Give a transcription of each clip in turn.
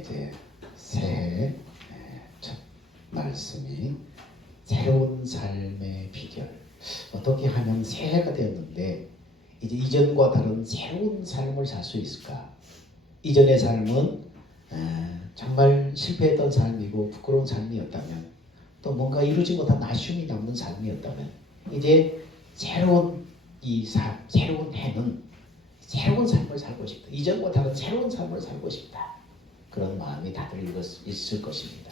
이제 새해 첫 말씀이 새로운 삶의 비결. 어떻게 하면 새해가 되었는데 이제 이전과 다른 새로운 삶을 살 수 있을까? 이전의 삶은 정말 실패했던 삶이고 부끄러운 삶이었다면, 또 뭔가 이루지 못한 아쉬움이 남는 삶이었다면, 이제 새로운 새로운 해는 새로운 삶을 살고 싶다. 이전과 다른 새로운 삶을 살고 싶다. 그런 마음이 다들 있을 것입니다.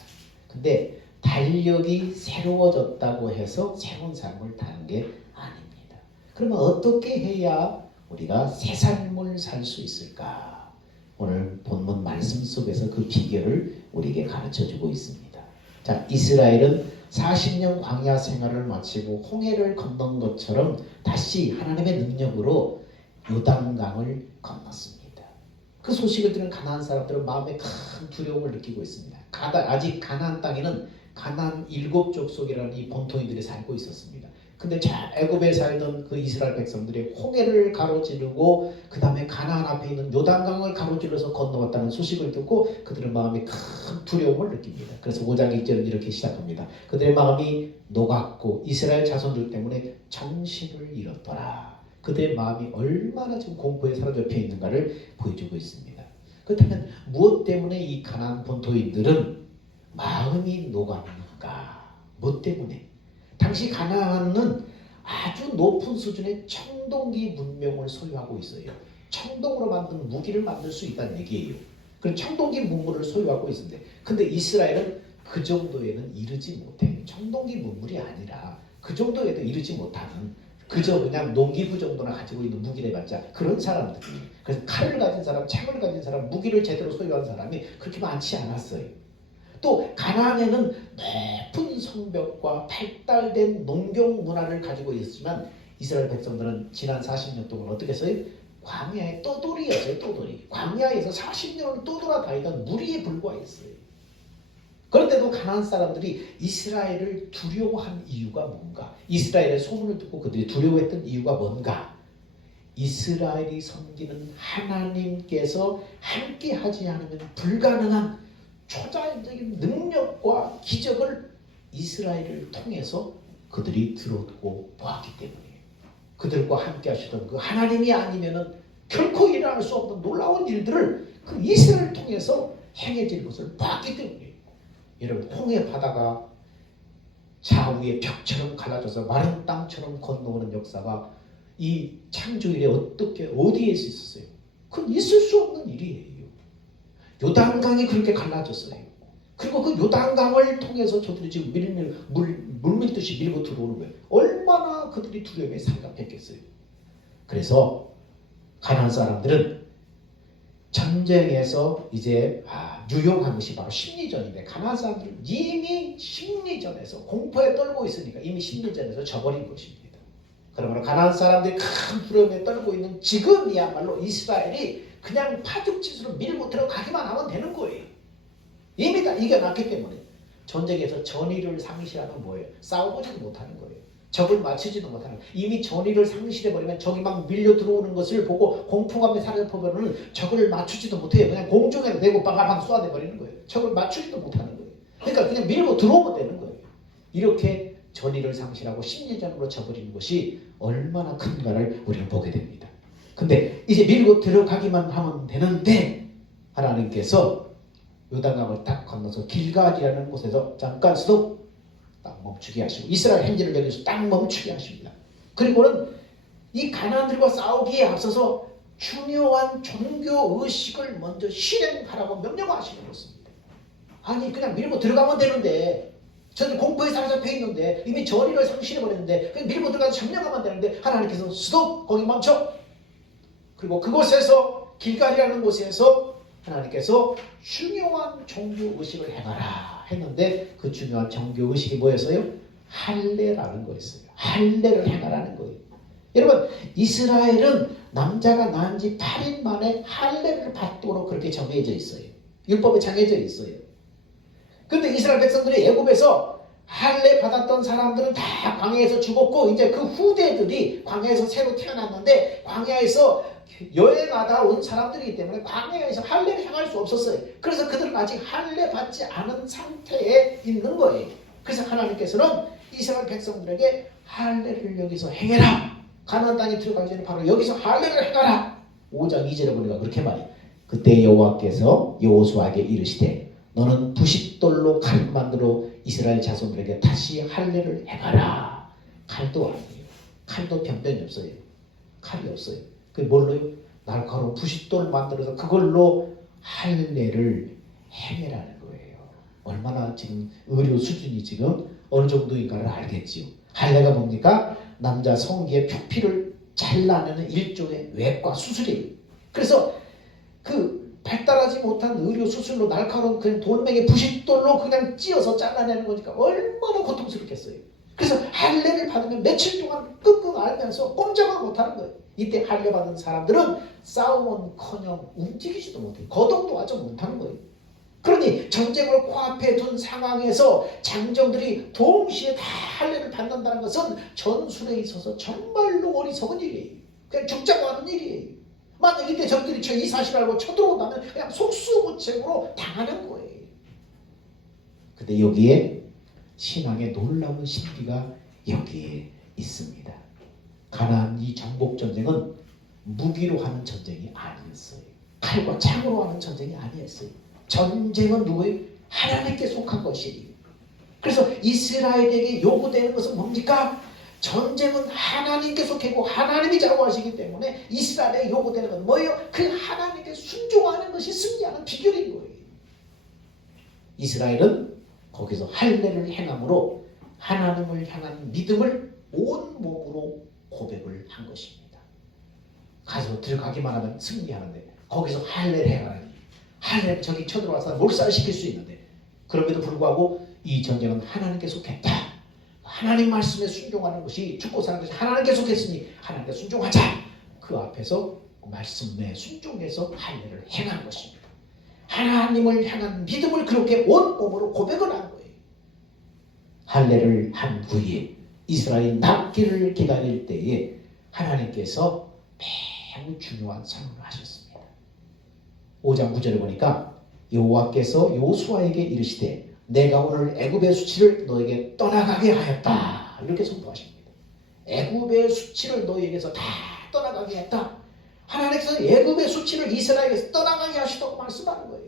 근데 달력이 새로워졌다고 해서 새로운 삶을 타는 게 아닙니다. 그러면 어떻게 해야 우리가 새 삶을 살 수 있을까? 오늘 본문 말씀 속에서 그 비결을 우리에게 가르쳐주고 있습니다. 자, 이스라엘은 40년 광야 생활을 마치고 홍해를 건넌 것처럼 다시 하나님의 능력으로 요단강을 건넜습니다. 그 소식을 들은 가나안 사람들은 마음에 큰 두려움을 느끼고 있습니다. 아직 가나안 땅에는 가나안 7족속이라는 이 본토인들이 살고 있었습니다. 근데 애굽에 살던 그 이스라엘 백성들이 홍해를 가로지르고 그 다음에 가나안 앞에 있는 요단강을 가로질러서 건너왔다는 소식을 듣고 그들의 마음에 큰 두려움을 느낍니다. 그래서 5장 1절은 이렇게 시작합니다. 그들의 마음이 녹았고 이스라엘 자손들 때문에 정신을 잃었더라. 그들의 마음이 얼마나 지금 공포에 사로잡혀 있는가를 보여주고 있습니다. 그렇다면 무엇 때문에 이 가나안 본토인들은 마음이 녹았는가? 무엇 때문에? 당시 가나안은 아주 높은 수준의 청동기 문명을 소유하고 있어요. 청동으로 만든 무기를 만들 수 있다는 얘기예요. 그런 청동기 문물을 소유하고 있는데, 근데 이스라엘은 그 정도에는 이르지 못해요. 청동기 문물이 아니라 그 정도에도 이르지 못하는, 그저 그냥 농기구 정도나 가지고 있는 무기를 해봤자 그런 사람들이, 그래서 칼을 가진 사람, 창을 가진 사람, 무기를 제대로 소유한 사람이 그렇게 많지 않았어요. 또 가나안에는 높은 성벽과 발달된 농경 문화를 가지고 있었지만 이스라엘 백성들은 지난 40년 동안 어떻게 했어요? 광야의 떠돌이였어요. 떠돌이. 광야에서 40년을 떠돌아다니던 무리에 불과했어요. 그런데도 가나안 사람들이 이스라엘을 두려워한 이유가 뭔가? 이스라엘의 소문을 듣고 그들이 두려워했던 이유가 뭔가? 이스라엘이 섬기는 하나님께서 함께 하지 않으면 불가능한 초자연적인 능력과 기적을 이스라엘을 통해서 그들이 들었고 보았기 때문이에요. 그들과 함께 하시던 그 하나님이 아니면은 결코 일어날 수 없는 놀라운 일들을 그 이스라엘을 통해서 행해질 것을 봤기 때문이에요. 여러분, 홍해 바다가 좌우의 벽처럼 갈라져서 마른 땅처럼 건너오는 역사가 이 창조일에 어디에 있었어요? 그건 있을 수 없는 일이에요. 요단강이 그렇게 갈라졌어요. 그리고 그 요단강을 통해서 저들이 지금 물 밀듯이 밀고 들어오는 거예요. 얼마나 그들이 두려움에 사로잡혔겠어요. 그래서 가나안 사람들은 전쟁에서 이제 유용한 것이 바로 심리전인데, 가나안 사람들은 이미 심리전에서 공포에 떨고 있으니까 이미 심리전에서 져버린 것입니다. 그러므로 가나안 사람들이 큰 두려움에 떨고 있는 지금이야말로 이스라엘이 그냥 파죽지수로 밀고 들어가기만 하면 되는 거예요. 이미 다 이겨놨기 때문에. 전쟁에서 전의를 상실하면 뭐예요? 싸워보지도 못하는 거예요. 적을 맞추지도 못하는 거예요. 이미 전의를 상실해버리면 적이 막 밀려 들어오는 것을 보고 공포감에 사로잡혀버리면 적을 맞추지도 못해요. 그냥 공중에서 대고 빵빵 쏘아내버리는 거예요. 적을 맞추지도 못하는 거예요. 그러니까 그냥 밀고 들어오면 되는 거예요. 이렇게 전의를 상실하고 심리전으로 져버리는 것이 얼마나 큰가를 우리는 보게 됩니다. 근데 이제 밀고 들어가기만 하면 되는데 하나님께서 요단강을 딱 건너서 길갈이라는 곳에서 잠깐 스톱, 딱 멈추게 하시고 이스라엘 행진을 여기서 딱 멈추게 하십니다. 그리고는 이 가나안들과 싸우기에 앞서서 중요한 종교 의식을 먼저 실행하라고 명령하시는 것입니다. 아니, 그냥 밀고 들어가면 되는데, 저는 공포에 사로잡혀 있는데, 이미 전의를 상실해버렸는데 그냥 밀고 들어가서 점령하면 되는데 하나님께서 스톱, 거기 멈춰. 그리고 그곳에서 길갈이라는 곳에서 하나님께서 중요한 종교의식을 행하라 했는데, 그 중요한 종교의식이 뭐였어요? 할례라는 거였어요. 할례를 행하라는 거예요. 여러분, 이스라엘은 남자가 낳은 지 8일 만에 할례를 받도록 그렇게 정해져 있어요. 율법에 정해져 있어요. 근데 이스라엘 백성들이 애굽에서 할례 받았던 사람들은 다 광야에서 죽었고, 이제 그 후대들이 광야에서 새로 태어났는데 광야에서 여행하다 온 사람들이기 때문에 광야에서 할례를 행할 수 없었어요. 그래서 그들은 아직 할례 받지 않은 상태에 있는 거예요. 그래서 하나님께서는 이스라엘 백성들에게 할례를 여기서 행해라. 가나안 땅에 들어가기 전에 바로 여기서 할례를 행하라. 5장 2절에 보니까 그렇게 말해요. 그때 여호와께서 여호수아에게 이르시되 너는 부싯돌로 칼을 만들어 이스라엘 자손들에게 다시 할례를 행하라. 칼도 아니에요. 칼도 변변이 없어요. 칼이 없어요. 그게 뭘로요? 날카로운 부싯돌을 만들어서 그걸로 할례를 행해라는 거예요. 얼마나 지금 의료 수준이 지금 어느 정도인가를 알겠지요. 할례가 뭡니까? 남자 성기의 표피를 잘라내는 일종의 외과 수술이에요. 그래서 그 발달하지 못한 의료 수술로 날카로운 그냥 돌멩이 부싯돌로 그냥 찧어서 잘라내는 거니까 얼마나 고통스럽겠어요. 그래서 할례를 받으면 며칠 동안 끙끙 앓면서 꼼짝을 못하는 거예요. 이때 할례 받은 사람들은 싸움은커녕 움직이지도 못해요. 거동도 아주 못하는 거예요. 그러니 전쟁을 코앞에 둔 상황에서 장정들이 동시에 다 할례를 받는다는 것은 전술에 있어서 정말로 어리석은 일이에요. 그냥 죽자고 하는 일이에요. 만약 이때 적들이 이 사실을 알고 쳐들어오면 그냥 속수무책으로 당하는 거예요. 근데 여기에 신앙의 놀라운 신비가 여기에 있습니다. 가나안 이 정복 전쟁은 무기로 하는 전쟁이 아니었어요. 칼과 창으로 하는 전쟁이 아니었어요. 전쟁은 누구예요? 하나님께 속한 것이에요. 그래서 이스라엘에게 요구되는 것은 뭡니까? 전쟁은 하나님께 속하고 하나님이 좌우하시기 때문에 이스라엘에 요구되는 건 뭐예요? 그 하나님께 순종하는 것이 승리하는 비결인 거예요. 이스라엘은 거기서 할례를 행함으로 하나님을 향한 믿음을 온 몸으로 고백을 한 것입니다. 가서 들어가기만 하면 승리하는데 거기서 할례를 행하는 할례를 저기 쳐들어와서 몰살시킬 수 있는데 그럼에도 불구하고 이 전쟁은 하나님께 속했다. 하나님 말씀에 순종하는 것이 죽고 사는 것이 하나님께 속했으니 하나님께 순종하자. 그 앞에서 말씀에 순종해서 할례를 행한 것입니다. 하나님을 향한 믿음을 그렇게 온몸으로 고백을 한 거예요. 할례를 한 후에 이스라엘이 낫기를 기다릴 때에 하나님께서 매우 중요한 선언을 하셨습니다. 5장 9절에 보니까 여호와께서 여호수아에게 이르시되 내가 오늘 애굽의 수치를 너에게 떠나가게 하였다. 이렇게 선포하십니다. 애굽의 수치를 너에게서 다 떠나가게 했다. 하나님께서 애굽의 수치를 이스라엘에게서 떠나가게 하시다고 말씀하는 거예요.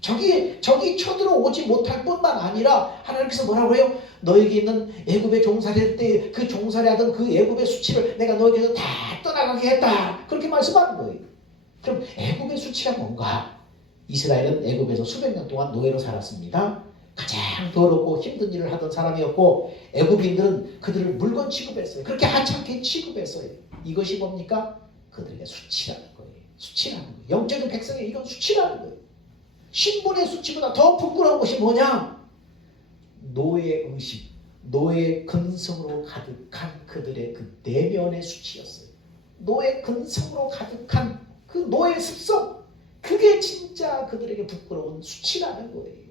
적이 쳐들어오지 못할 뿐만 아니라 하나님께서 뭐라고 해요? 너에게 있는 애굽의 종살이할 때 그 종살이하던 그 애굽의 수치를 내가 너에게서 다 떠나가게 했다. 그렇게 말씀하는 거예요. 그럼 애굽의 수치가 뭔가? 이스라엘은 애굽에서 수백 년 동안 노예로 살았습니다. 가장 더럽고 힘든 일을 하던 사람이었고 애굽인들은 그들을 물건 취급했어요. 그렇게 하찮게 취급했어요. 이것이 뭡니까? 그들에게 수치라는 거예요. 수치라는 거예요. 영적인 백성의 이건 수치라는 거예요. 신분의 수치보다 더 부끄러운 것이 뭐냐? 노예 의식, 노예 근성으로 가득한 그들의 그 내면의 수치였어요. 노예 근성으로 가득한 그 노예 습성, 그게 진짜 그들에게 부끄러운 수치라는 거예요.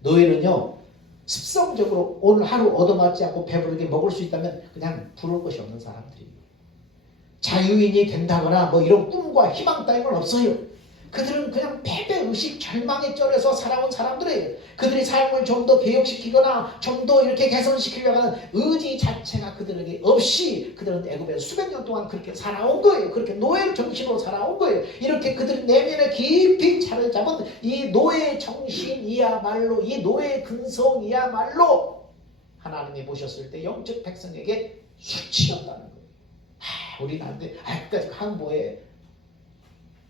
노예는요, 습성적으로 오늘 하루 얻어맞지 않고 배부르게 먹을 수 있다면 그냥 부러울 것이 없는 사람들이에요. 자유인이 된다거나 뭐 이런 꿈과 희망 따위는 없어요. 그들은 그냥 패배의식, 절망에 쩔어서 살아온 사람들이에요. 그들이 삶을 좀 더 개혁시키거나 좀 더 이렇게 개선시키려고 하는 의지 자체가 그들에게 없이 그들은 애굽에 수백 년 동안 그렇게 살아온 거예요. 그렇게 노예 정신으로 살아온 거예요. 이렇게 그들 내면에 깊이 자리 잡은 이 노예 정신이야말로, 이 노예 근성이야말로 하나님이 보셨을 때 영적 백성에게 수치였다는 거예요. 우리는 안 돼. 그까짓 항보에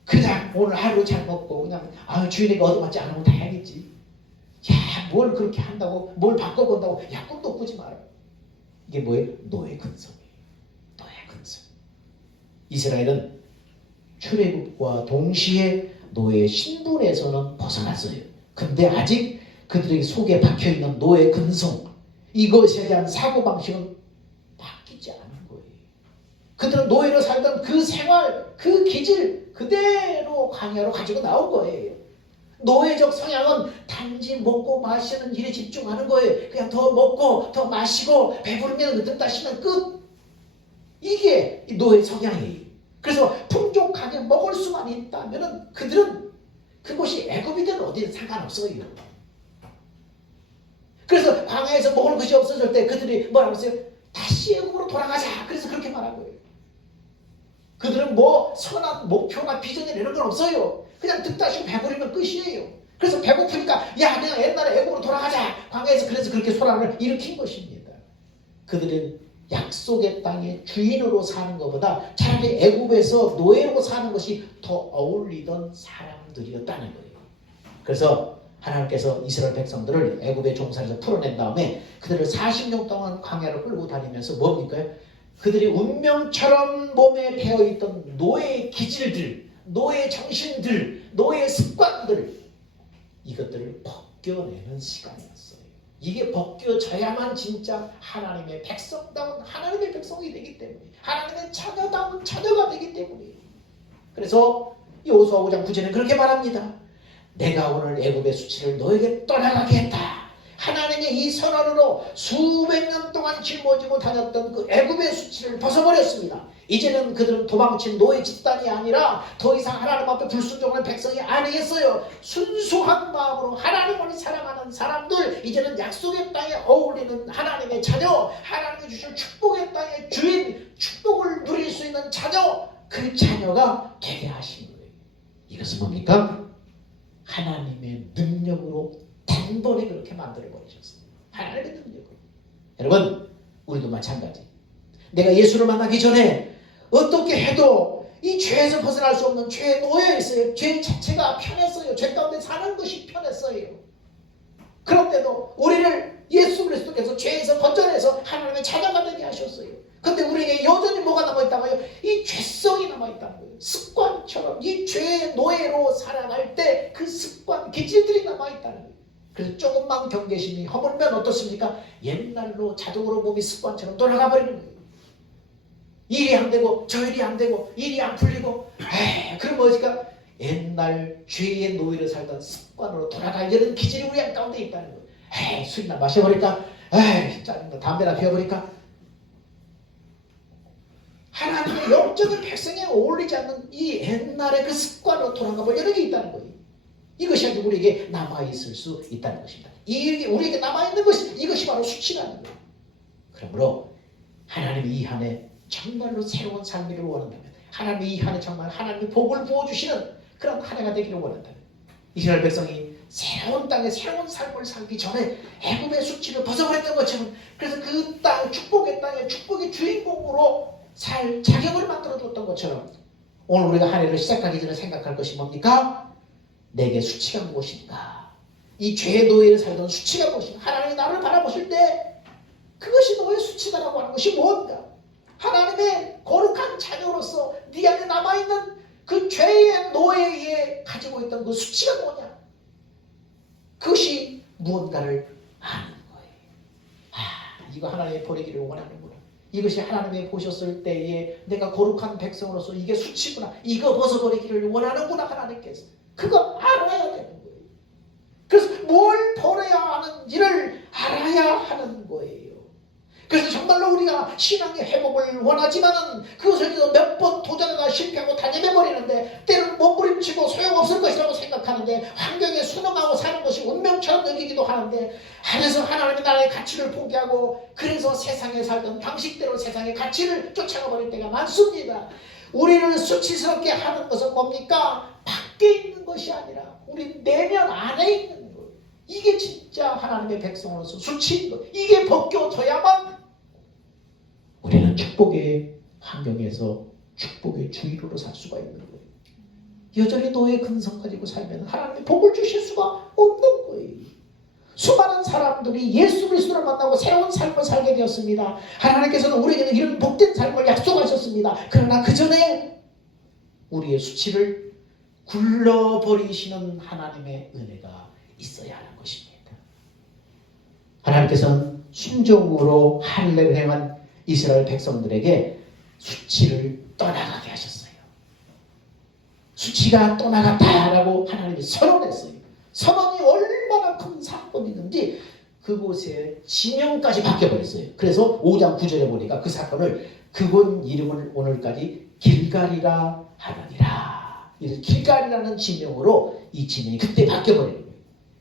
그냥 오늘 하루 잘 먹고 그냥 주인에게 얻어맞지 않으면 다행이지. 뭘 그렇게 한다고, 뭘 바꿔본다고, 꿈도 꾸지 마라. 이게 뭐예요? 노예 근성이에요. 노예 근성. 이스라엘은 출애굽과 동시에 노예 신분에서는 벗어났어요. 근데 아직 그들의 속에 박혀있는 노예 근성, 이것에 대한 사고방식은 바뀌지 않은 거예요. 그들은 노예로 살던 그 생활, 그 기질 그대로 광야로 가지고 나온 거예요. 노예적 성향은 단지 먹고 마시는 일에 집중하는 거예요. 그냥 더 먹고 더 마시고 배부르면 으뜸다 쉬면 끝. 이게 노예 성향이에요. 그래서 풍족하게 먹을 수만 있다면 그들은 그곳이 애굽이든 어디든 상관없어요. 그래서 광야에서 먹을 것이 없어질 때 그들이 뭐라고 했어요? 다시 애굽으로 돌아가자. 그래서 그렇게 말한 거예요. 그들은 뭐 선한 목표나 비전이나 이런 건 없어요. 그냥 득다시 배부르면 끝이에요. 그래서 배고프니까 야 그냥 옛날에 애굽으로 돌아가자. 광야에서 그래서 그렇게 소란을 일으킨 것입니다. 그들은 약속의 땅의 주인으로 사는 것보다 차라리 애굽에서 노예로 사는 것이 더 어울리던 사람들이었다는 거예요. 그래서 하나님께서 이스라엘 백성들을 애굽의 종살에서 풀어낸 다음에 그들을 40년 동안 광야를 끌고 다니면서 뭡니까? 그들이 운명처럼 몸에 배어있던 노예의 기질들, 노예의 정신들, 노예의 습관들, 이것들을 벗겨내는 시간이었어요. 이게 벗겨져야만 진짜 하나님의 백성다운 하나님의 백성이 되기 때문에, 하나님의 자녀다운 자녀가 되기 때문에. 그래서 여호수아 5장 9절에 그렇게 말합니다. 내가 오늘 애굽의 수치를 너에게 떠나가게 했다. 하나님의 이 선언으로 수백 년 동안 짊어지고 다녔던 그 애굽의 수치를 벗어버렸습니다. 이제는 그들은 도망친 노예 집단이 아니라 더 이상 하나님 앞에 불순종하는 백성이 아니겠어요. 순수한 마음으로 하나님을 사랑하는 사람들, 이제는 약속의 땅에 어울리는 하나님의 자녀, 하나님이 주신 축복의 땅의 주인, 축복을 누릴 수 있는 자녀, 그 자녀가 되게 하신 거예요. 이것은 뭡니까? 하나님의 능력으로 단번에 그렇게 만들어버리셨어요. 하나님의 능력으로. 여러분, 우리도 마찬가지. 내가 예수를 만나기 전에 어떻게 해도 이 죄에서 벗어날 수 없는 죄에 놓여 있어요. 죄 자체가 편했어요. 죄 가운데 사는 것이 편했어요. 그런데도 우리를 예수 그리스도께서 죄에서 건져내서 하나님의 자녀가 되게 하셨어요. 근데 우리에게 여전히 뭐가 남아있다고요? 이 죄성이 남아있다는 거예요. 습관처럼 이 죄의 노예로 살아갈 때 그 습관, 기질들이 남아있다는 거예요. 그래서 조금만 경계심이 허물면 어떻습니까? 옛날로 자동으로 몸이 습관처럼 돌아가 버리는 거예요. 일이 안 되고 저 일이 안 되고 일이 안 풀리고 그럼 뭐지까? 옛날 죄의 노예로 살던 습관으로 돌아가려는 기질이 우리 가운데 있다는 거예요. 술이나 마셔버릴까? 짜증나 담배나 피워버릴까? 하나님의 영적인 백성에 어울리지 않는 이 옛날의 그 습관으로 돌아가 보려는 게 있다는 거예요. 이것이 아주 우리에게 남아있을 수 있다는 것입니다. 이게 우리에게 남아있는 것이 이것이 바로 수치라는 거예요. 그러므로 하나님이 이 한 해 정말로 새로운 삶을 원한다면, 하나님이 이 한 해 정말 하나님의 복을 부어주시는 그런 한 해가 되기를 원한다면, 이스라엘 백성이 새로운 땅에 새로운 삶을 살기 전에 애굽의 수치를 벗어버렸던 것처럼, 그래서 그 땅, 축복의 땅에 축복의 주인공으로 살 자격을 만들어줬던 것처럼 오늘 우리가 한 해를 시작하기 전에 생각할 것이 뭡니까? 내게 수치가 무엇인가? 이 죄의 노예를 살던 수치가 무엇인가? 하나님이 나를 바라보실 때 그것이 너의 수치다라고 하는 것이 뭔가? 하나님의 거룩한 자녀로서 네 안에 남아있는 그 죄의 노예에 가지고 있던 그 수치가 뭐냐? 그것이 무언가를 아는 거예요. 이거 하나님의 버리기를 원하는구나. 이것이 하나님이 보셨을 때에 내가 거룩한 백성으로서 이게 수치구나. 이거 벗어버리기를 원하는구나. 하나님께서. 그거 알아야 되는 거예요. 그래서 뭘 버려야 하는지를 알아야 하는 거예요. 그래서 정말로 우리가 신앙의 회복을 원하지만은 그것을 몇 번 도전하다 실패하고 단념해버리는데 때로는 몸부림치고 소용없을 것이라고 생각하는데 환경에 순응하고 사는 것이 운명처럼 여기기도 하는데 그래서 하나님의 나라의 가치를 포기하고 그래서 세상에 살던 방식대로 세상의 가치를 쫓아가 버릴 때가 많습니다. 우리를 수치스럽게 하는 것은 뭡니까? 밖에 있는 것이 아니라 우리 내면 안에 있는 것. 이게 진짜 하나님의 백성으로서 수치인 것. 이게 벗겨져야만 우리는 축복의 환경에서 축복의 주인으로 살 수가 있는 거예요. 여전히 노예 근성 가지고 살면 하나님이 복을 주실 수가 없는 거예요. 수많은 사람들이 예수 그리스도를 만나고 새로운 삶을 살게 되었습니다. 하나님께서는 우리에게는 이런 복된 삶을 약속하셨습니다. 그러나 그 전에 우리의 수치를 굴러버리시는 하나님의 은혜가 있어야 하는 것입니다. 하나님께서는 순종으로 할례를 행한 이스라엘 백성들에게 수치를 떠나가게 하셨어요. 수치가 떠나갔다라고 하나님이 선언했어요. 선언이 얼마나 큰 사건이든지 그곳의 지명까지 바뀌어버렸어요. 그래서 5장 9절에 보니까 그 사건을 그곳 이름을 오늘까지 길갈이라 하느니라. 이 길갈이라는 지명으로 이 지명이 그때 바뀌어버리는 거예요.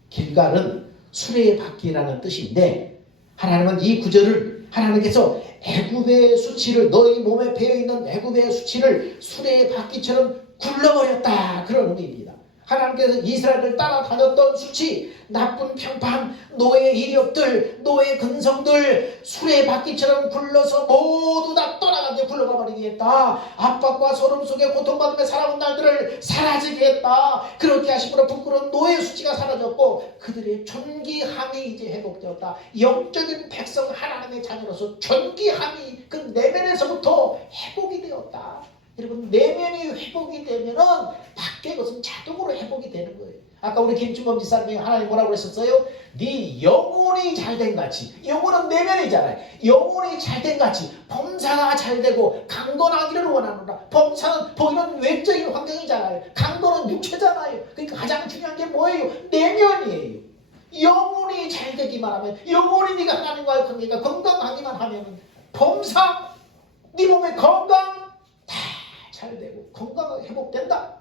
길갈은 수레바퀴라는 뜻인데 하나님은 이 구절을 하나님께서 애굽의 수치를 너희 몸에 배어있는 애굽의 수치를 수레바퀴처럼 굴러버렸다 그런 의미입니다. 하나님께서 이스라엘을 따라다녔던 수치, 나쁜 평판, 노예 이력들, 노예 근성들 수레바퀴처럼 굴러서 모두 다 떠나가게 굴러가 버리겠다. 압박과 소름 속에 고통받으며 살아온 날들을 사라지게 했다. 그렇게 하심으로 부끄러운 노예 수치가 사라졌고 그들의 존귀함이 이제 회복되었다. 영적인 백성 하나님의 자녀로서 존귀함이 그 내면에서부터 회복이 되었다. 여러분 내면이 회복이 되면은 밖의 것은 자동으로 회복이 되는 거예요. 아까 우리 김준범 지사님이 하나님 뭐라고 그랬었어요? 네 영혼이 잘된 같이, 영혼은 내면이잖아요. 영혼이 잘된 같이 범사가 잘되고 강건하기를 원하노라. 범사는 보이는 외적인 환경이잖아요. 강건은 육체잖아요. 그러니까 가장 중요한 게 뭐예요? 내면이에요. 영혼이 잘되기만 하면, 영혼이 네가 하나님과의 관계가 건강하기만 하면 범사, 네 몸의 건강 다 잘되고 건강하게 회복된다.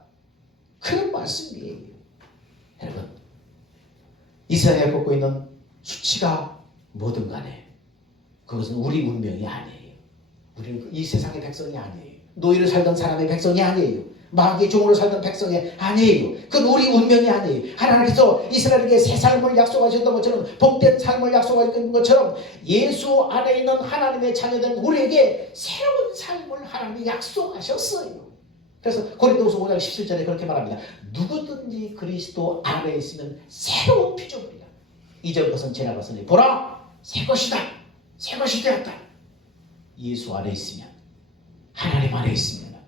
그런 말씀이에요. 여러분 이스라엘이 걷고 있는 수치가 뭐든 간에 그것은 우리 운명이 아니에요. 우리는 이 세상의 백성이 아니에요. 노예로 살던 사람의 백성이 아니에요. 마귀의 종으로 살던 백성이 아니에요. 그건 우리 운명이 아니에요. 하나님께서 이스라엘에게 새 삶을 약속하셨던 것처럼, 복된 삶을 약속하셨던 것처럼 예수 안에 있는 하나님의 자녀된 우리에게 새로운 삶을 하나님이 약속하셨어요. 그래서 고린도후서 5장 17절에 그렇게 말합니다. 누구든지 그리스도 안에 있으면 새로운 피조물이다. 이전 것은 지나갔으니 보라 새 것이다. 새 것이 되었다. 예수 안에 있으면, 하나님 안에 있으면,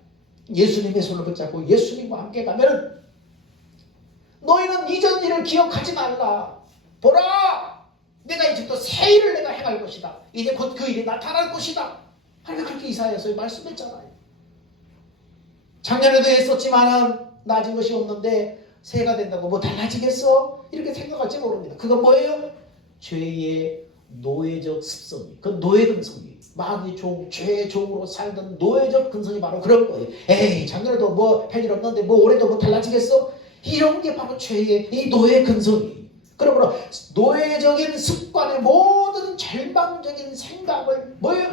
예수님의 손을 붙잡고 예수님과 함께 가면은 너희는 이전 일을 기억하지 말라. 보라 내가 이제 또 새 일을 내가 행할 것이다. 이제 곧 그 일이 나타날 것이다. 하나님 그렇게 이사야서 말씀했잖아요. 작년에도 했었지만은 나아진 것이 없는데 새해가 된다고 뭐 달라지겠어? 이렇게 생각할지 모릅니다. 그건 뭐예요? 죄의 노예적 습성이, 그 노예 근성이, 마귀 종, 죄의 종으로 살던 노예적 근성이 바로 그런 거예요. 에이 작년에도 뭐 별일 없는데 뭐 올해도 뭐 달라지겠어? 이런 게 바로 죄의 이 노예 근성이에요. 그러므로 노예적인 습관의 모든 절망적인 생각을 뭐예요?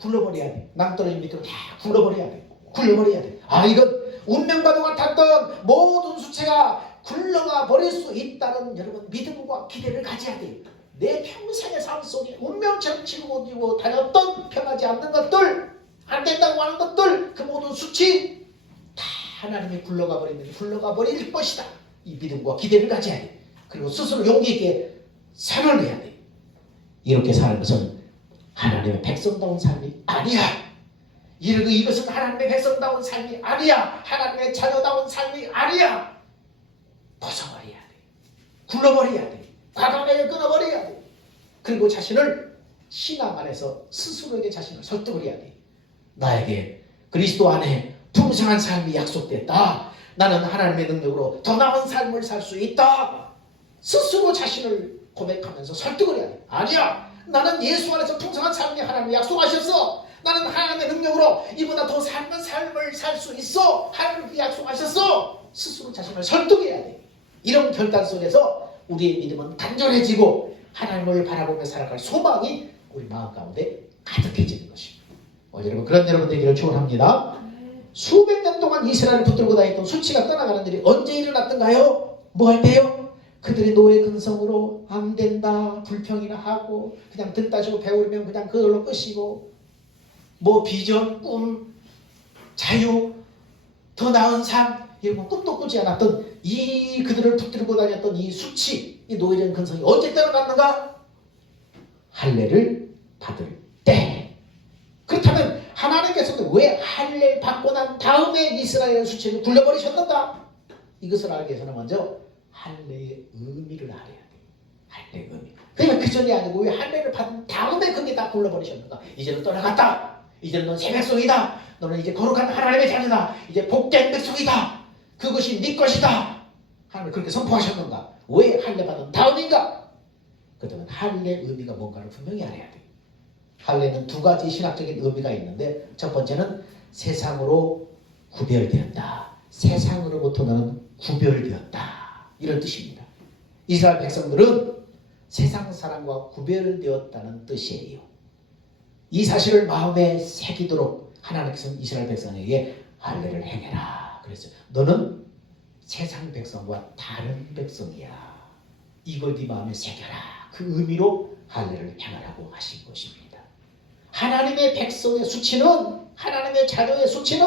굴러버려야 돼. 낭떠러지 밑으로 다 굴러버려야 돼. 굴러버려야 돼. 아 이건 운명과도 같았던 모든 수치가 굴러가 버릴 수 있다는 여러분 믿음과 기대를 가져야 돼요. 내 평생의 삶 속에 운명처럼 짊어지고 다녔던 변하지 않는 것들, 안 된다고 하는 것들, 그 모든 수치 다 하나님이 굴러가 버릴 것이다. 이 믿음과 기대를 가져야 돼. 그리고 스스로 용기 있게 선언해야 돼. 이렇게 사는 것은 하나님의 백성다운 삶이 아니야. 이것은 하나님의 백성다운 삶이 아니야. 하나님의 자녀다운 삶이 아니야. 벗어버려야 돼. 굴러버려야 돼. 과감하게 끊어버려야 돼. 그리고 자신을 신앙 안에서 스스로에게 자신을 설득을 해야 돼. 나에게 그리스도 안에 풍성한 삶이 약속됐다. 나는 하나님의 능력으로 더 나은 삶을 살 수 있다. 스스로 자신을 고백하면서 설득을 해야 돼. 아니야. 나는 예수 안에서 풍성한 삶이 하나님이 약속하셨어. 나는 하나님의 능력으로 이보다 더 삶은 삶을 살 수 있어. 하나님이 약속하셨어. 스스로 자신을 설득해야 돼. 이런 결단 속에서 우리의 믿음은 단절해지고 하나님을 바라보며 살아갈 소망이 우리 마음 가운데 가득해지는 것입니다. 여러분 그런 여러분 되기를 축원합니다. 수백 년 동안 이스라엘을 붙들고 다녔던 수치가 떠나가는 일이 언제 일어났던가요? 뭐 할 때요? 그들의 노예 근성으로 안 된다 불평이나 하고 그냥 듣 따지고 배우면 그냥 그걸로 끝이고 뭐 비전, 꿈, 자유, 더 나은 삶 이런 거 끝도 꾸지 않았던 이 그들을 붙들고 다녔던 이 수치, 이 노예적인 근성이 언제 떠나갔는가? 할례를 받을 때. 그렇다면 하나님께서는 왜 할례를 받고 난 다음에 이스라엘 수치를 굴려버리셨는가? 이것을 알기 위해서는 먼저 할례의 의미를 알아야 돼요. 할례의 의미. 그러면 그 전이 아니고 왜 할례를 받은 다음에 그게 다 굴려버리셨는가? 이제는 떠나갔다. 이제는 넌 새 백성이다. 너는 이제 거룩한 하나님의 자녀다. 이제 복된 백성이다. 그것이 네 것이다. 하나님 그렇게 선포하셨는가? 왜 할례 받은 다음인가? 그렇다면 할례의 의미가 뭔가를 분명히 알아야 돼요. 할례는 두 가지 신학적인 의미가 있는데 첫 번째는 세상으로 구별되었다. 세상으로부터 너는 구별되었다. 이런 뜻입니다. 이스라엘 백성들은 세상 사람과 구별되었다는 뜻이에요. 이 사실을 마음에 새기도록 하나님께서는 이스라엘 백성에게 할례를 행해라. 그래서 너는 세상 백성과 다른 백성이야. 이걸 네 마음에 새겨라. 그 의미로 할례를 행하라고 하신 것입니다. 하나님의 백성의 수치는, 하나님의 자녀의 수치는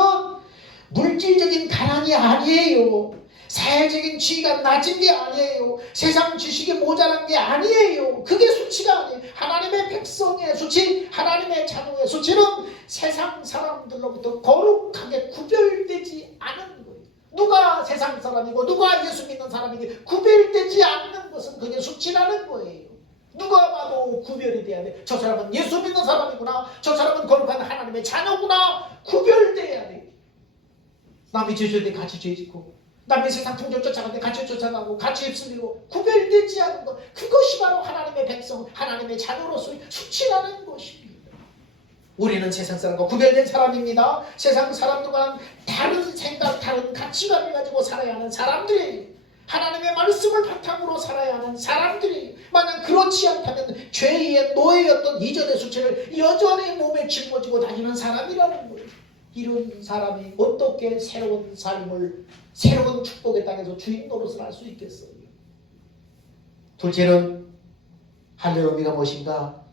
물질적인 가난이 아니에요. 사회적인 지위가 낮은 게 아니에요. 세상 지식이 모자란 게 아니에요. 그게 수치가 아니에요. 하나님의 백성의 수치, 하나님의 자녀의 수치는 세상 사람들로부터 거룩하게 구별되지 않은 거예요. 누가 세상 사람이고 누가 예수 믿는 사람이고 구별되지 않는 것은 그게 수치라는 거예요. 누가 봐도 구별이 돼야 돼. 저 사람은 예수 믿는 사람이구나. 저 사람은 거룩한 하나님의 자녀구나. 구별돼야 돼. 남이 죄질 때 같이 죄짓고, 남의 세상 풍경 쫓아갈 때 같이 쫓아가고, 같이 휩쓸리고, 구별되지 않은 것. 그것이 바로 하나님의 백성, 하나님의 자녀로서의 수치라는 것입니다. 우리는 세상 사람과 구별된 사람입니다. 세상 사람들과는 다른 생각, 다른 가치관을 가지고 살아야 하는 사람들이에요. 하나님의 말씀을 바탕으로 살아야 하는 사람들이, 만약 그렇지 않다면 죄의 노예였던 이전의 수치를 여전히 몸에 짊어지고 다니는 사람이라는 거예요. 이런 사람이 어떻게 새로운 삶을, 새로운 축복의 땅에서 주인 노릇을 할 수 있겠어요? 둘째는 할례의 의미가 무엇인가?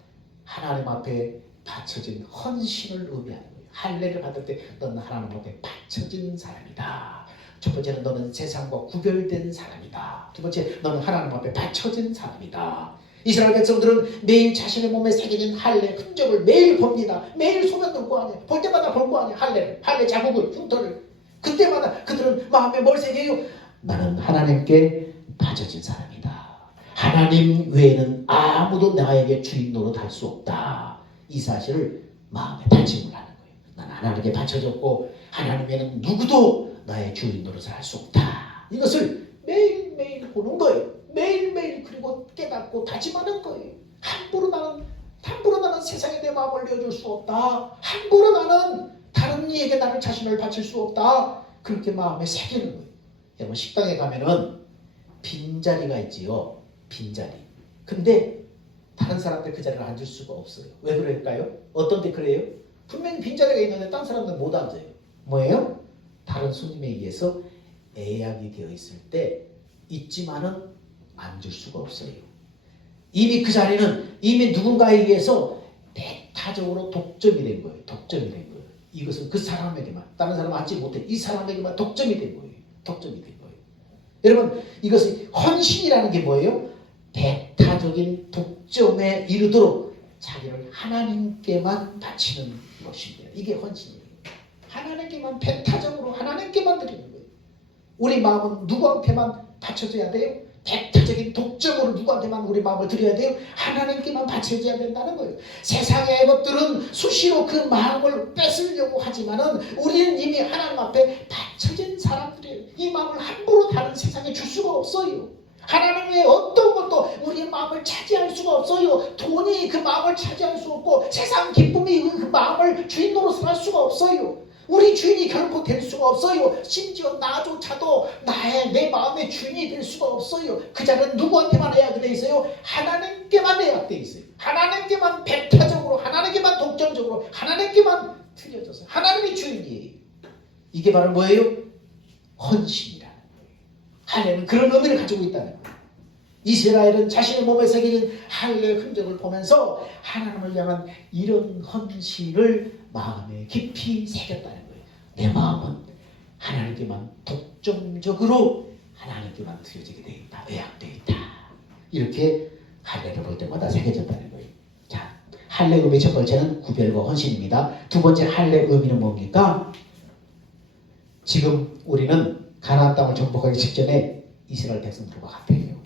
하나님 앞에 바쳐진 헌신을 의미하는 거예요. 할례를 받을 때 너는 하나님 앞에 바쳐진 사람이다. 첫 번째는 너는 세상과 구별된 사람이다. 두 번째, 너는 하나님 앞에 바쳐진 사람이다. 이스라엘 백성들은 매일 자신의 몸에 새겨진 할례 흔적을 매일 봅니다. 매일 소변 돌고 하냐. 볼 때마다 볼 거 아니야. 할례 자국을, 흉터를. 그때마다 그들은 마음에 뭘 새겨요? 나는 하나님께 바쳐진 사람이다. 하나님 외에는 아무도 나에게 주인 노릇할 수 없다. 이 사실을 마음에 다짐을 하는 거예요. 나는 하나님께 바쳐졌고 하나님 외에는 누구도 나의 주인 노릇을 할 수 없다. 이것을 매일매일 보는 거예요. 매일매일 그리고 깨닫고 다짐하는 거예요. 함부로 나는 세상에 내 마음을 내어줄 수 없다. 함부로 나는 다른 이에게 나를 자신을 바칠 수 없다. 그렇게 마음에 새기는 거예요. 여러분 식당에 가면은 빈자리가 있지요. 빈자리. 근데 다른 사람들 그 자리를 앉을 수가 없어요. 왜 그럴까요? 어떤 때 그래요? 분명히 빈자리가 있는데 다른 사람들 못 앉아요. 뭐예요? 다른 손님에 의해서 예약이 되어 있을 때 있지만은 앉을 수가 없어요. 이미 그 자리는 이미 누군가에 의해서 대타적으로 독점이 된 거예요. 독점이 된 거예요. 이것은 그 사람에게만, 다른 사람 앉지 못해. 이 사람에게만 독점이 된 거예요. 독점이 된 거예요. 여러분, 이것이 헌신이라는 게 뭐예요? 대타적인 독점에 이르도록 자기를 하나님께만 바치는 것입니다. 이게 헌신이에요. 하나님께만, 배타적으로 하나님께만 드리는 거예요. 우리 마음은 누구한테만 바쳐져야 돼요? 배타적인 독점으로 누구한테만 우리 마음을 드려야 돼요? 하나님께만 바쳐져야 된다는 거예요. 세상의 것들은 수시로 그 마음을 뺏으려고 하지만은 우리는 이미 하나님 앞에 바쳐진 사람들이에요. 이 마음을 함부로 다른 세상에 줄 수가 없어요. 하나님의 어떤 것도 우리의 마음을 차지할 수가 없어요. 돈이 그 마음을 차지할 수 없고 세상 기쁨이 그 마음을 주인 노릇을 할 수가 없어요. 우리 주인이 결코 될 수가 없어요. 심지어 나조차도 내 마음의 주인이 될 수가 없어요. 그 자는 누구한테만 예약이 돼 있어요? 하나님께만 예약돼 있어요. 하나님께만 배타적으로, 하나님께만 독점적으로, 하나님께만 틀려져서 하나님이 주인이에요. 이게 바로 뭐예요? 헌신이라는 거예요. 할례는 그런 의미를 가지고 있다는 거예요. 이스라엘은 자신의 몸에 새겨진 할례 흔적을 보면서 하나님을 향한 이런 헌신을 마음에 깊이 새겼다는 거예요. 내 마음은 하나님께만 독점적으로 하나님께만 드려지게 되어 있다. 의약되어 있다. 이렇게 할례를 볼 때마다 새겨졌다는 거예요. 자, 할례 의미 첫 번째는 구별과 헌신입니다. 두 번째 할례 의미는 뭡니까? 지금 우리는 가나안 땅을 정복하기 직전에 이스라엘 백성들과 같아요.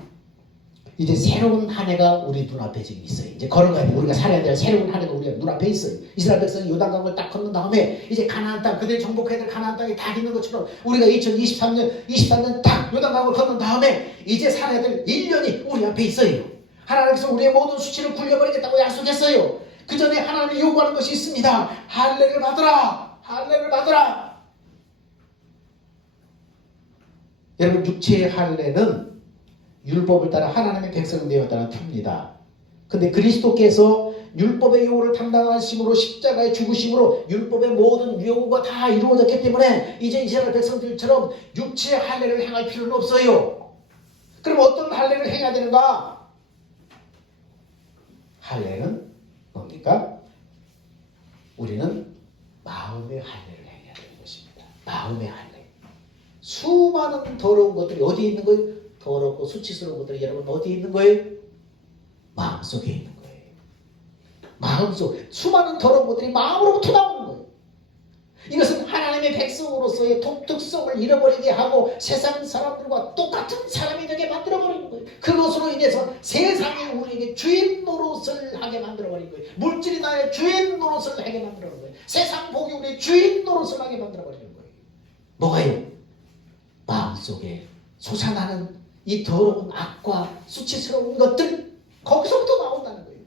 이제 새로운 한 해가 우리 눈앞에 지금 있어요. 이제 걸어가야 돼. 우리가 살아야 될 새로운 한 해가 우리 눈앞에 있어요. 이스라엘 백성이 요단강을 딱 건넌 다음에 이제 가나안 땅, 그들이 정복해야 될 가나안 땅이 다 있는 것처럼 우리가 2023년 딱 요단강을 건넌 다음에 이제 살아야 될 1년이 우리 앞에 있어요. 하나님께서 우리의 모든 수치를 굴려버리겠다고 약속했어요. 그 전에 하나님이 요구하는 것이 있습니다. 할례를 받으라. 할례를 받으라. 여러분, 육체의 할례는 율법을 따라 하나님의 백성이 되었다는 뜻입니다. 근데 그리스도께서 율법의 요구를 담당하심으로 십자가의 죽으심으로 율법의 모든 요구가 다 이루어졌기 때문에 이제 이스라엘 백성들처럼 육체의 할례를 행할 필요는 없어요. 그럼 어떤 할례를 행해야 되는가? 할례는 뭡니까? 우리는 마음의 할례를 행해야 되는 것입니다. 마음의 할례. 수많은 더러운 것들이 어디에 있는 거예요? 더럽고 수치스러운 것들이 여러분 어디에 있는 거예요? 마음속에 있는 거예요. 마음속 수많은 더러운 것들이 마음으로부터 나오는 거예요. 이것은 하나님의 백성으로서의 독특성을 잃어버리게 하고 세상 사람들과 똑같은 사람이 되게 만들어버리는 거예요. 그것으로 인해서 세상이 우리에게 주인 노릇을 하게 만들어버린 거예요. 물질이 나의 주인 노릇을 하게 만들어버린 거예요. 세상 복이 우리의 주인 노릇을 하게 만들어버리는 거예요. 뭐가요? 마음속에 솟아나는 이 더러운 악과 수치스러운 것들, 거기서부터 나온다는 거예요.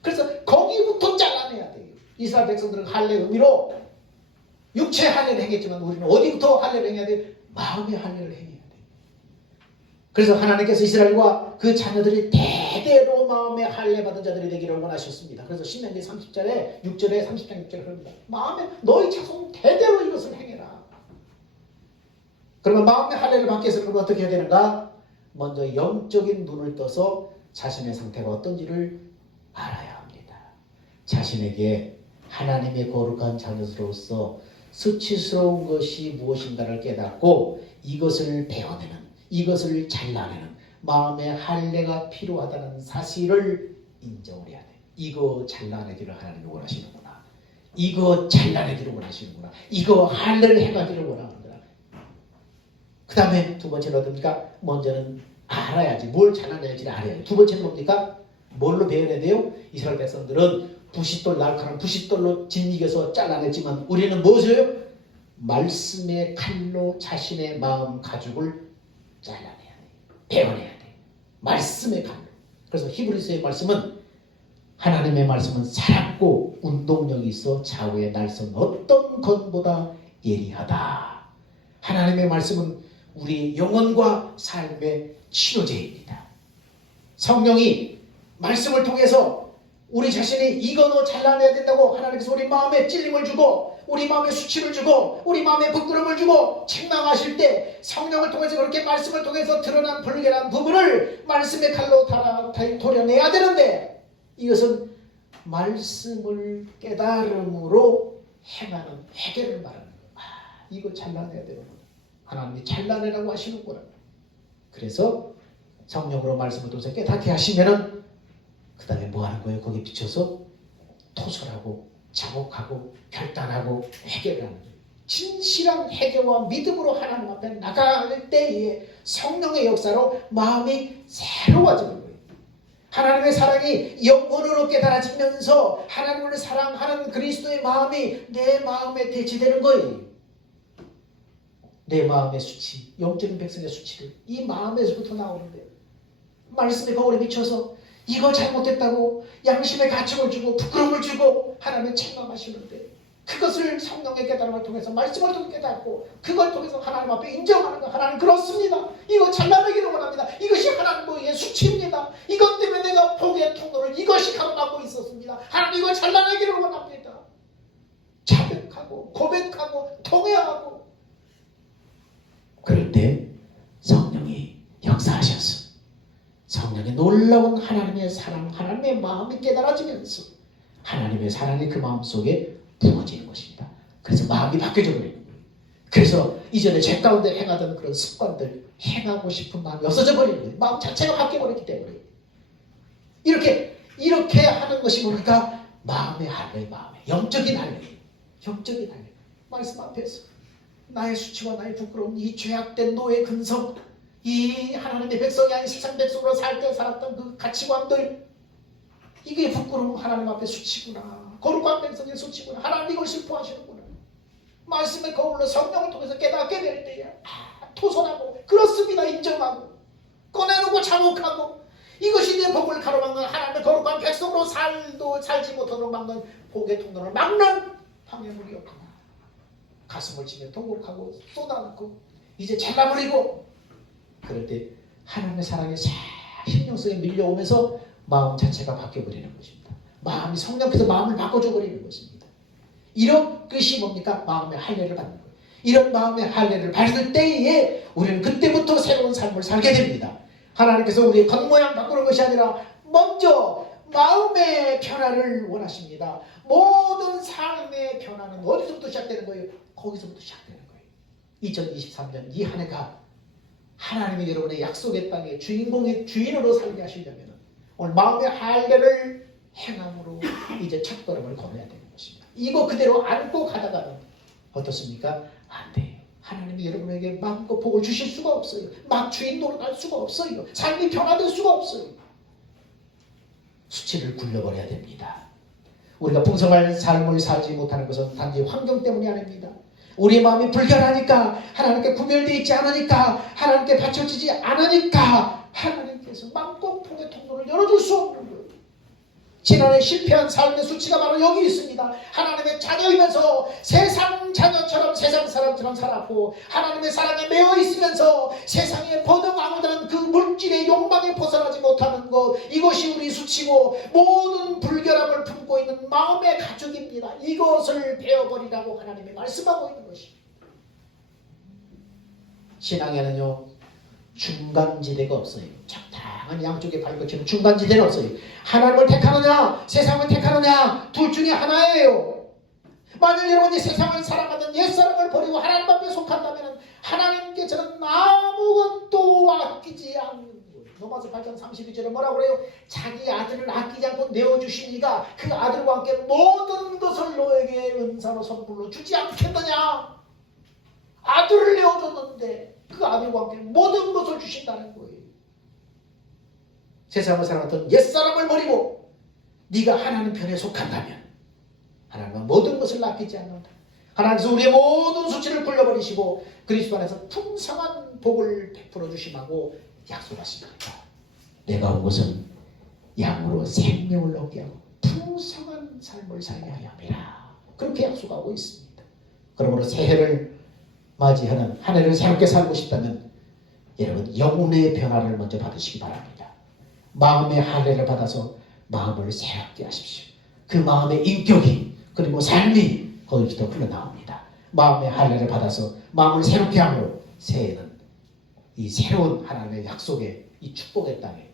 그래서 거기부터 잘라내야 돼요. 이스라엘 백성들은 할례 의미로 육체 할례를 행했지만 우리는 어디부터 할례를 행해야 돼요? 마음의 할례를 행해야 돼요. 그래서 하나님께서 이스라엘과 그 자녀들이 대대로 마음의 할례 받은 자들이 되기를 원하셨습니다. 그래서 신명기 30절에 6절에 30장 6절에 그럽니다. 마음에 너희 자손 대대로 이것을 행해라. 그러면 마음의 할례를 받기 위해서 그러면 어떻게 해야 되는가? 먼저 영적인 눈을 떠서 자신의 상태가 어떤지를 알아야 합니다. 자신에게 하나님의 거룩한 자녀로서 수치스러운 것이 무엇인가를 깨닫고 이것을 베어내는, 이것을 잘라내는 마음의 할례가 필요하다는 사실을 인정을 해야 돼. 이거 잘라내기를 하나님이 원하시는구나. 이거 잘라내기를 원하시는구나. 이거 할례를 해가기를 원하는구나. 그 다음에 두 번째는 어떻습니까? 먼저는 알아야지. 뭘 잘라내야지를 알아야지. 두 번째는 뭡니까? 뭘로 배워야 돼요? 이스라엘 백성들은 부싯돌, 날카로운 부싯돌로 짓이겨서 잘라냈지만 우리는 무엇이에요? 말씀의 칼로 자신의 마음 가죽을 잘라내야 돼. 베어내야 돼. 말씀의 칼로. 그래서 히브리서의 말씀은 하나님의 말씀은 살았고 운동력이 있어 좌우에 날선 어떤 것보다 예리하다. 하나님의 말씀은 우리 영혼과 삶의 치료제입니다. 성령이 말씀을 통해서 우리 자신이 이거 너 잘라내야 된다고 하나님께서 우리 마음에 찔림을 주고 우리 마음에 수치를 주고 우리 마음에 부끄러움을 주고 책망하실 때 성령을 통해서 그렇게 말씀을 통해서 드러난 불결한 부분을 말씀의 칼로 도려내야 되는데 이것은 말씀을 깨달음으로 행하는 회개를 말하는 거예요. 이거 잘라내야 되는구나. 하나님이 잘라내라고 하시는구나. 그래서 성령으로 말씀을 통해서 깨닫게 하시면은 그 다음에 뭐 하는 거예요? 거기에 비춰서 토설하고 자복하고 결단하고 회개를 하는 거예요. 진실한 회개와 믿음으로 하나님 앞에 나갈 때에 성령의 역사로 마음이 새로워지는 거예요. 하나님의 사랑이 영혼으로 깨달아지면서 하나님을 사랑하는 그리스도의 마음이 내 마음에 대치되는 거예요. 내 마음의 수치, 영적인 백성의 수치를 이 마음에서부터 나오는데 말씀의 거울에 비춰서 이거 잘못됐다고 양심의 가책을 주고 부끄러움을 주고 하나님은 책망하시는데 그것을 성령의 깨달음을 통해서 말씀을 통해 깨닫고 그걸 통해서 하나님 앞에 인정하는 거. 하나님 그렇습니다. 이거 잘라내기를 원합니다. 이것이 하나님의 수치입니다. 이것 때문에 내가 복의 통로를 이것이 가로막고 있었습니다. 하나님 이거 잘라내기를 원합니다. 자백하고 고백하고 통회하고 그럴 때 성령이 역사하셔서 성령의 놀라운 하나님의 사랑, 하나님의 마음이 깨달아지면서 하나님의 사랑이 그 마음속에 부어지는 것입니다. 그래서 마음이 바뀌어져 버리는 거예요. 그래서 이전에 죄 가운데 행하던 그런 습관들 행하고 싶은 마음이 없어져 버리는 거예요. 마음 자체가 바뀌어버렸기 때문에 이렇게 하는 것이 뭡니까? 마음의 할례, 마음의 영적인 할례, 영적인 할례. 말씀 앞에서 나의 수치와 나의 부끄러움, 이 죄악된 노예 근성, 이 하나님의 백성이 아닌 세상 백성으로 살 때 살았던 그 가치관들, 이게 부끄러움 하나님 앞에 수치구나. 거룩한 백성의 수치구나. 하나님 이걸 슬퍼하시는구나. 말씀의 거울로 성령을 통해서 깨닫게 될 때에 토설하고 그렇습니다. 인정하고 꺼내놓고 자복하고 이것이 내 복을 가로막는 하나님의 거룩한 백성으로 살지 못하도록 막는 복의 통로를 막는 방향으로였구나. 가슴을 치며 통곡하고 쏟아붓고 이제 잘라버리고, 그럴 때 하나님의 사랑이 싹 심령 속에 밀려오면서 마음 자체가 바뀌어버리는 것입니다. 마음이 성령께서 마음을 바꿔줘 버리는 것입니다. 이런 것이 뭡니까? 마음의 할례를 받는 거예요. 이런 마음의 할례를 받을 때에 우리는 그때부터 새로운 삶을 살게 됩니다. 하나님께서 우리의 겉모양 바꾸는 것이 아니라 먼저 마음의 변화를 원하십니다. 모든 삶의 변화는 어디서부터 시작되는 거예요? 거기서부터 시작되는 거예요. 2023년 이 한 해가 하나님이 여러분의 약속의 땅의 주인공의 주인으로 살게 하시려면 오늘 마음의 할례를 행함으로 이제 첫걸음을 걸어야 되는 것입니다. 이거 그대로 안고 가다가는 어떻습니까? 안 돼요. 하나님이 여러분에게 마음껏 복을 주실 수가 없어요. 막 주인 노릇할 수가 없어요. 삶이 변화될 수가 없어요. 수치를 굴려버려야 됩니다. 우리가 풍성한 삶을 살지 못하는 것은 단지 환경 때문이 아닙니다. 우리의 마음이 불결하니까, 하나님께 구별되어 있지 않으니까, 하나님께 받쳐지지 않으니까 하나님께서 마음껏 복의 통로를 열어줄 수 없는 거예요. 지난해 실패한 삶의 수치가 바로 여기 있습니다. 하나님의 자녀이면서 세상 자녀처럼 세상 사람처럼 살았고, 하나님의 사랑에 매여 있으면서 세상에 번영하고자 그 물질의 욕망에 벗어나지 못하는 것, 이것이 우리 수치고 모든 불결함을 품고 있는 마음의 가죽입니다. 이것을 베어버리라고 하나님이 말씀하고 있는 것입니다. 신앙에는요 중간지대가 없어요. 적당한 양쪽에 발걸치는 중간지대는 없어요. 하나님을 택하느냐 세상을 택하느냐 둘 중에 하나예요. 만약 여러분이 세상을 살아가는 옛사람을 버리고 하나님 앞에 속한다면 하나님께서는 아무것도 아끼지 않는 거예요. 로마서 8장 32절에 뭐라고 그래요? 자기 아들을 아끼지 않고 내어주시니가 그 아들과 함께 모든 것을 너에게 은사로 선물로 주지 않겠느냐. 아들을 내어줬는데 그 아들과 함께 모든 것을 주신다는 거예요. 세상을 살아갔던 옛사람을 버리고 네가 하나님 편에 속한다면 하나님은 모든 것을 아끼지 않는다. 하나님께서 우리의 모든 수치를 굴려버리시고 그리스도 안에서 풍성한 복을 베풀어 주심하고 약속하십니다. 내가 온 것은 양으로 생명을 얻게 하고 풍성한 삶을 살게 하려 함이라. 그렇게 약속하고 있습니다. 그러므로 새해를 맞이하는 한 해를 새롭게 살고 싶다면 여러분 영혼의 변화를 먼저 받으시기 바랍니다. 마음의 할례를 받아서 마음을 새롭게 하십시오. 그 마음의 인격이 그리고 삶이 거기부터 흘러나옵니다. 마음의 할례를 받아서 마음을 새롭게 함으로 새해는 이 새로운 하나님의 약속의 이 축복의 땅에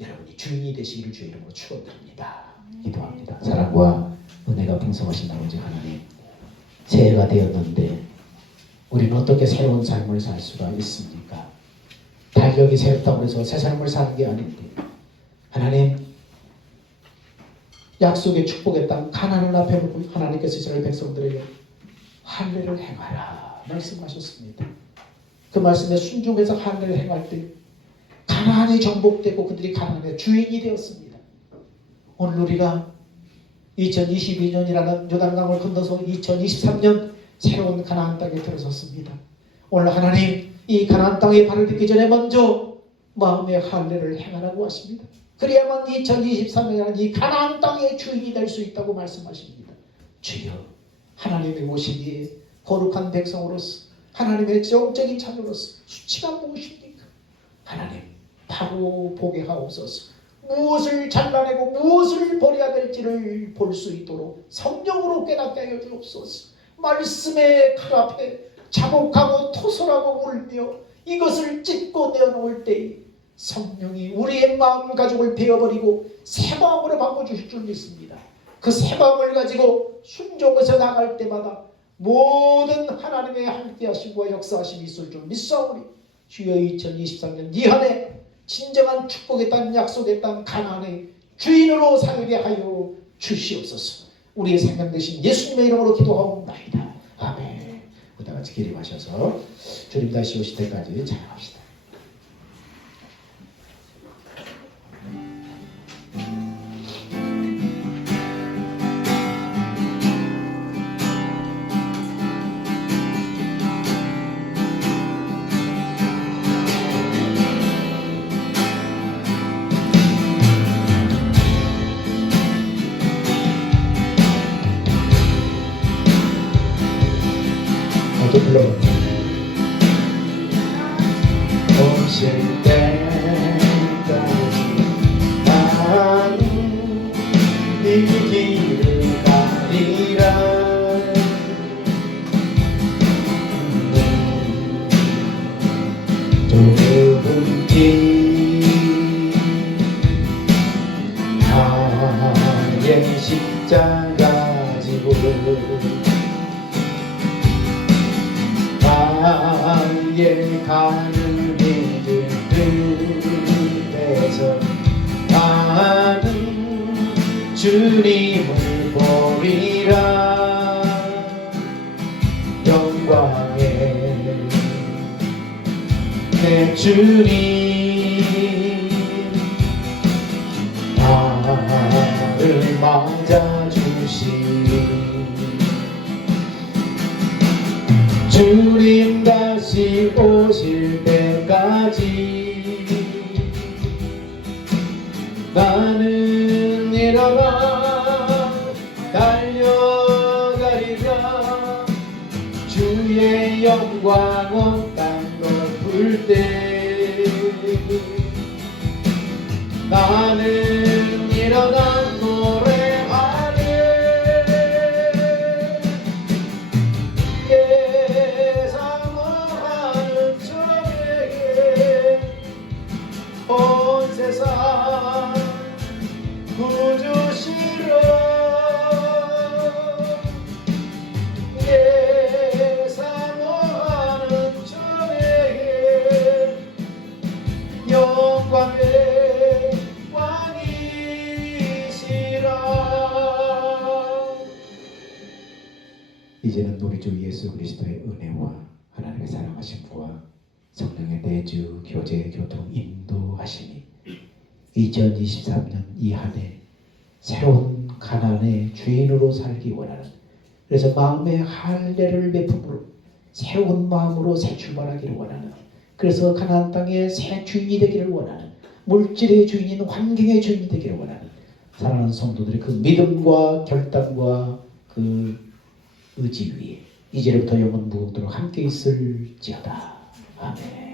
여러분이 주인이 되시기를 주의 이름으로 축원드립니다. 기도합니다. 사랑과 은혜가 풍성하신 아버지 하나님, 새해가 되었는데 우리는 어떻게 새로운 삶을 살 수가 있습니까? 달력이 새롭다고 해서 새 삶을 사는 게 아닌데 하나님 약속의 축복의 땅 가나안을 앞에 두고 하나님께서 이스라엘 백성들에게 할례를 행하라 말씀하셨습니다. 그 말씀에 순종해서 할례를 행할 때 가나안이 정복되고 그들이 가나안의 주인이 되었습니다. 오늘 우리가 2022년이라는 요단강을 건너서 2023년 새로운 가나안 땅에 들어섰습니다. 오늘 하나님 이 가나안 땅에 발을 딛기 전에 먼저 마음의 할례를 행하라고 하십니다. 그래야만 2023년이라는 이 가나안 땅의 주인이 될 수 있다고 말씀하십니다. 주여 하나님의 모시기에 거룩한 백성으로서 하나님의 정적인 자녀로서 수치가 무엇입니까? 하나님 바로 보게 하옵소서. 무엇을 잘라내고 무엇을 버려야 될지를 볼 수 있도록 성령으로 깨닫게 하여 주옵소서. 말씀의 칼 앞에 자복하고 토설하고 울며 이것을 찢고 내어놓을 때에 성령이 우리의 마음가짐을 베어버리고 새 마음으로 바꿔주실 줄 믿습니다. 그 새 마음을 가지고 순종해서 나갈 때마다 모든 하나님의 함께하심과 역사하심이 있을 줄 믿사오니 주여 2023년 이 한 해 진정한 축복의 땅 약속의 땅 가나안의 주인으로 살게 하여 주시옵소서. 우리의 생명 되신 예수님의 이름으로 기도하옵나이다. 아멘. 다 같이 기립하셔서 주님 다시 오실 때까지 찬양합시다. 오실 때까지 나는 이 길을 가리라. 좁은 길 나의 십자가 지고 나의 가는 길들에서 나는 주님을 보리라. 영광의 내 주님 나를 맞아주시니 주님 다시 오실 때까지 나는 일어나 달려가리라. 주의 영광 온 땅 높을 때 나는 일어나 노래하네. 예상하는 저에게 온 세상 구주시러 예상하는 저에게 영광의 왕이시라. 이제는 우리 주 예수 그리스도의 은혜와 하나님의 사랑하신 부와 성령의 내주 교제 교통 인도하심이 2023년 이 한 해 새로운 가난의 주인으로 살기 원하는, 그래서 마음의 할례를 베품으로 새로운 마음으로 새 출발하기를 원하는, 그래서 가나안 땅의 새 주인이 되기를 원하는, 물질의 주인인 환경의 주인이 되기를 원하는 사랑하는 성도들의 그 믿음과 결단과 그 의지 위에 이제부터 영원 무궁토록 함께 있을지어다. 아멘.